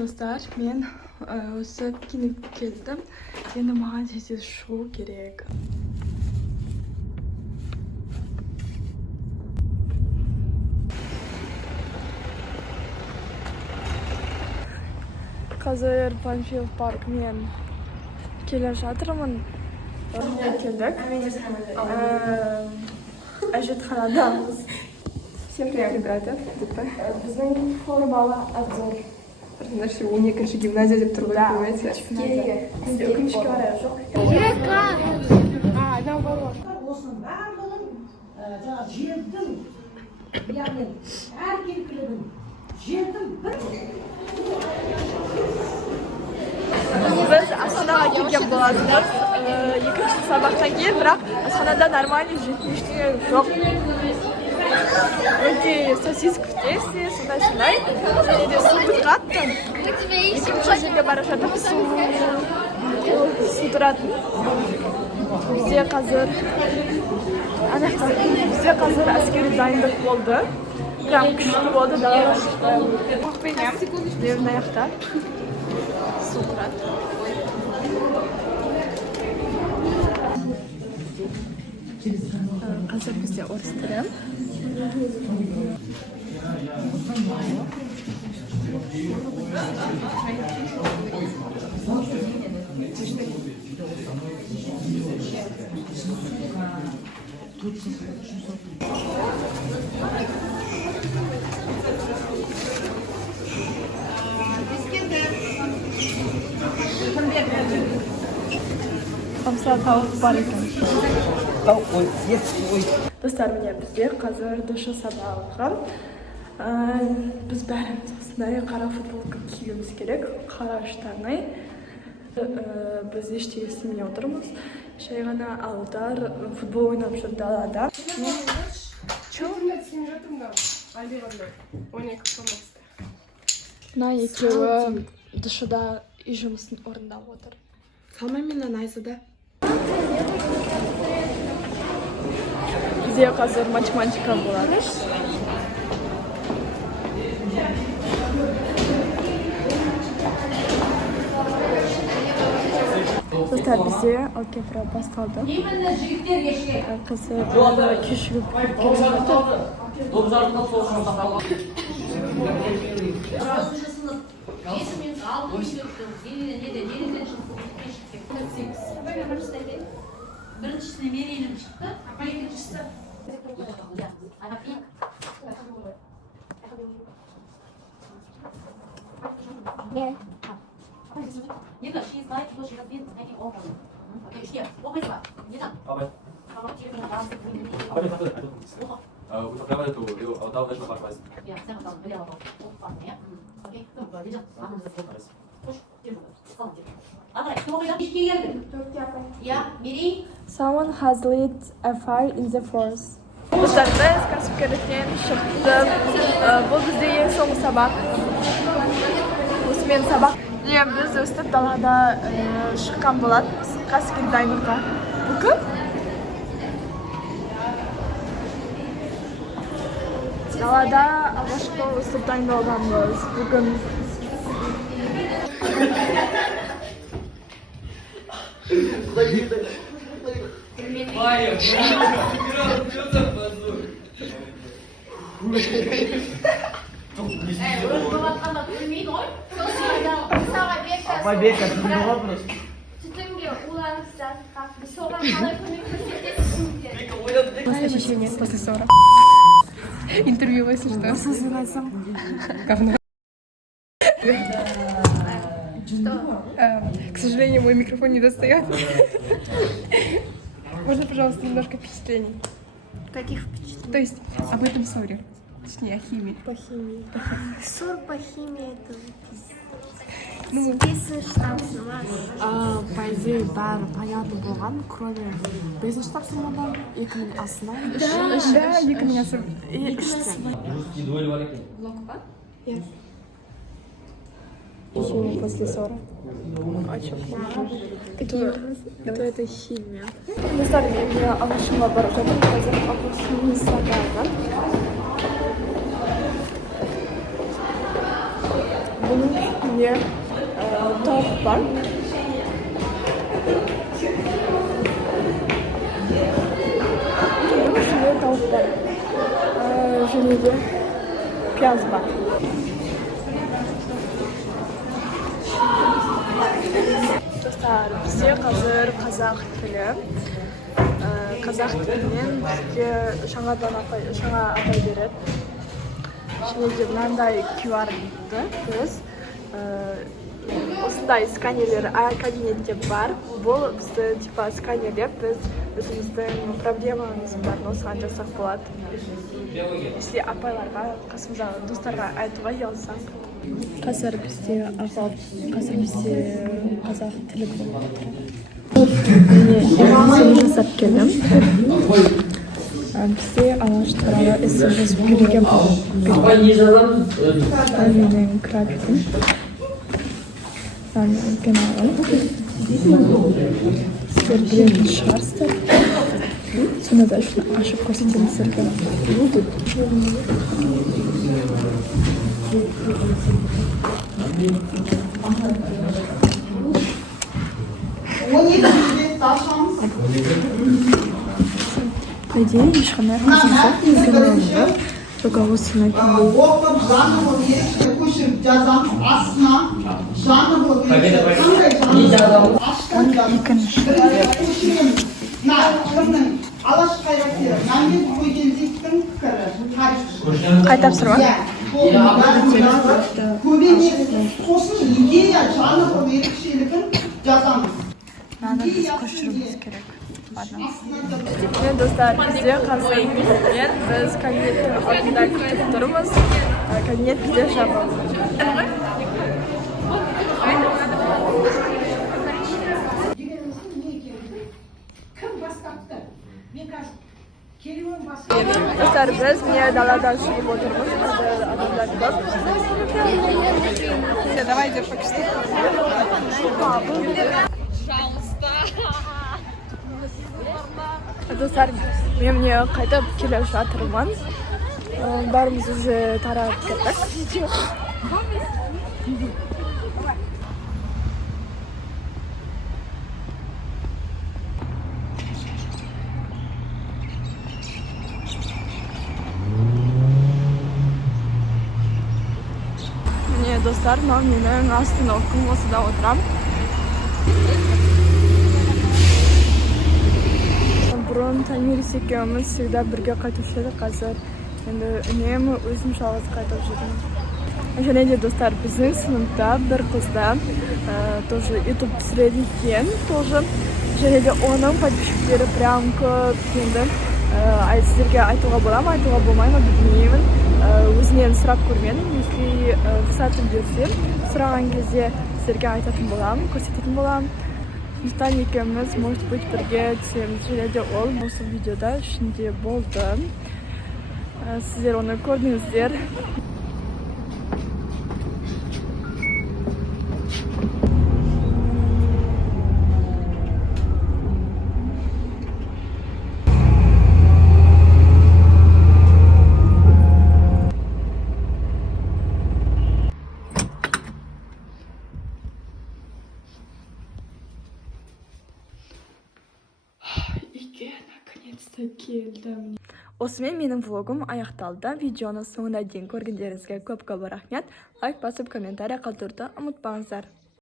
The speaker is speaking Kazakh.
достар, мен осы киініп келдім. Енді маған тез шығу керек. Қазір Панфилов паркінен келе жатырмын. Келдік. Әжетханадамыз. Всем привет, ребята. Біздің формалы обзор. Наши уникальші гимназия деп тұрды, понимаете? Бізде өкінішке қарай жоқ. Наоборот. Осының барлығын жердің, яғни әркелкілігін жердің бір... Біз Астанаға келген болатынбыз. Екінші сабақтан кейін, бірақ Астанада нормальный жейтін ештеңе жоқ. Өте сосиска птесі, сондай. Және де су қатты. Екінші жерге бара жатырмыз, су тұратын. Бізде қазір әскери дайындық болды. Прям күшті болды, далаға шықты. Қоқпенем, левін аяқта. Су тұрады. Қазір бізде орыс тілі. Қамса тауық бар екен. Достар, міне бізде қазір душы сабағы. Біз бәріміз осындай қара футболка киюіміз керек, қара штаны. Біз ештеңе істемей отырмыз. Шай ғана ауылдар футбол ойнап жүр далада. Мына екеуі душыда үй жұмысын орындап отыр. Самамина найзада. Бізде қазір математика болады. Достар, бізде алгебра басталды. Қазір кешігіп келе жатыр. Біріншісіне мерейінім шықты, екіншісі. Егор, she is like, because she has been taking over. Okay, here, оқайсыз ба? Нежан? абай уже прямо эту отдал дальше на парк вайс. Я сам отдал, я отдал. Окей, Нежан, Қош, Ағай, кім оқиды? Ешке келді? Я, Мерей. Someone has lit a fire in the forest. Достар, біз кәсіпкерліктен шықтым. Бұл бізде ең соңғы сабақ. Осымен сабақ. Біз өстіп далада шыққан болатынбыз кәсіпкер дайындыққа. Бүгін далада алғашқы өстіп дайындалғанбыз. Бүгін Абай бека, түнгі вопрос. Түтінге уланыстан, соған қалай көмек көрсетесіз? После ощущения после ссора. Интервью, если что. Говно. К сожалению, мой микрофон не достает. Можно, пожалуйста, немножко впечатлений? каких впечатлений? То есть об этом ссоре. Точнее, о химии. По химии. Ссор по химии это пиздец. Ну, Списываешь тапсырмас. По идее, бәрі понятно болған, кроме бесінші тапсырмадан екінің астына. да, екінің астына. Русский дуэль бар екен. Почему после ссора? Очень плохо. Кто это химия? Достар, мен ағылшынға барып жатырмын. Қазір ағылшын сабағы. Бұның ішінде тауық бар. İçinde tavuk var. Және де пияз бар. Достар, бізде қазір қазақ тілі. Қазақ тілінен бізге жаңадан апай береді. Және де мынандай QR-ды біз осындай сканерлер кабинетте бар. Бұл бізді типа сканерлеп біз өзіміздің проблемамыздың бәрін осыған жасақ болады. Если апайларға, қасымыздағы достарға айтуға ұялсақ. Қазір бізде қазақ тілі болып отыр. Мен жасап келдім. Бізде алаш туралы эссе жазып беруге болады. Менің графикім. Пеналым. Сіздер білетін шығарсыздар. Соны да ашып көрсетемін сіздерге. По идее, ешқандай қазақ жоқ пеналымда. Только осыны айтамын. оқып жанығы ерекше көшіріп жазамыз астына жанығы ерекше қандай жанығы ашқан жазамыз көшіреміз. Мына кімнің алаш қайраткері Мәмбет Қойгелдиевтің пікірі тарихшы. Қай тапсырма? Көбіне сосын идея жанығы ерекшелігін жазамыз. Мынаны біз көшіруіміз керек. Мен достар, бізде қазір біз кабинеттің алдында күтіп тұрмыз. Кабинет бізде жабық. Достар, біз міне даладан шығып отырмыз. Адамдар көп. Давайте пока что. Достар, мен міне қайтып келе жатырмын. Бәріміз уже тарап кеттік. Міне достар, менің остановкам осыда отырам. Бұрын Таймирис екеуміз всегда бірге қайтушы едік. Қазір енді үнемі өзім жалғыз қайтып жүрмін. Және де достар, біздің сыныпта бір қызда тоже YouTube түсіреді екен тоже. Және де оның подписчиктері прям көп енді. Сіздерге айтуға бола ма, айтуға болмай ма білмеймін. Өзінен сұрап көрмедім. Если рұқсатым берсе, сұраған кезде сіздерге айтатын боламын, көрсететін боламын. Сондықтан екеуміз, может быть, бірге түсеміз. Және де ол осы видеода ішінде болды. Сіздер оны көрдіңіздер. Наконец-то келдім. Осымен менің влогым аяқталды. Видеоны соңына дейін көргендеріңізге көп рахмет. Лайк басып, комментарий қалдыруды ұмытпаңыздар.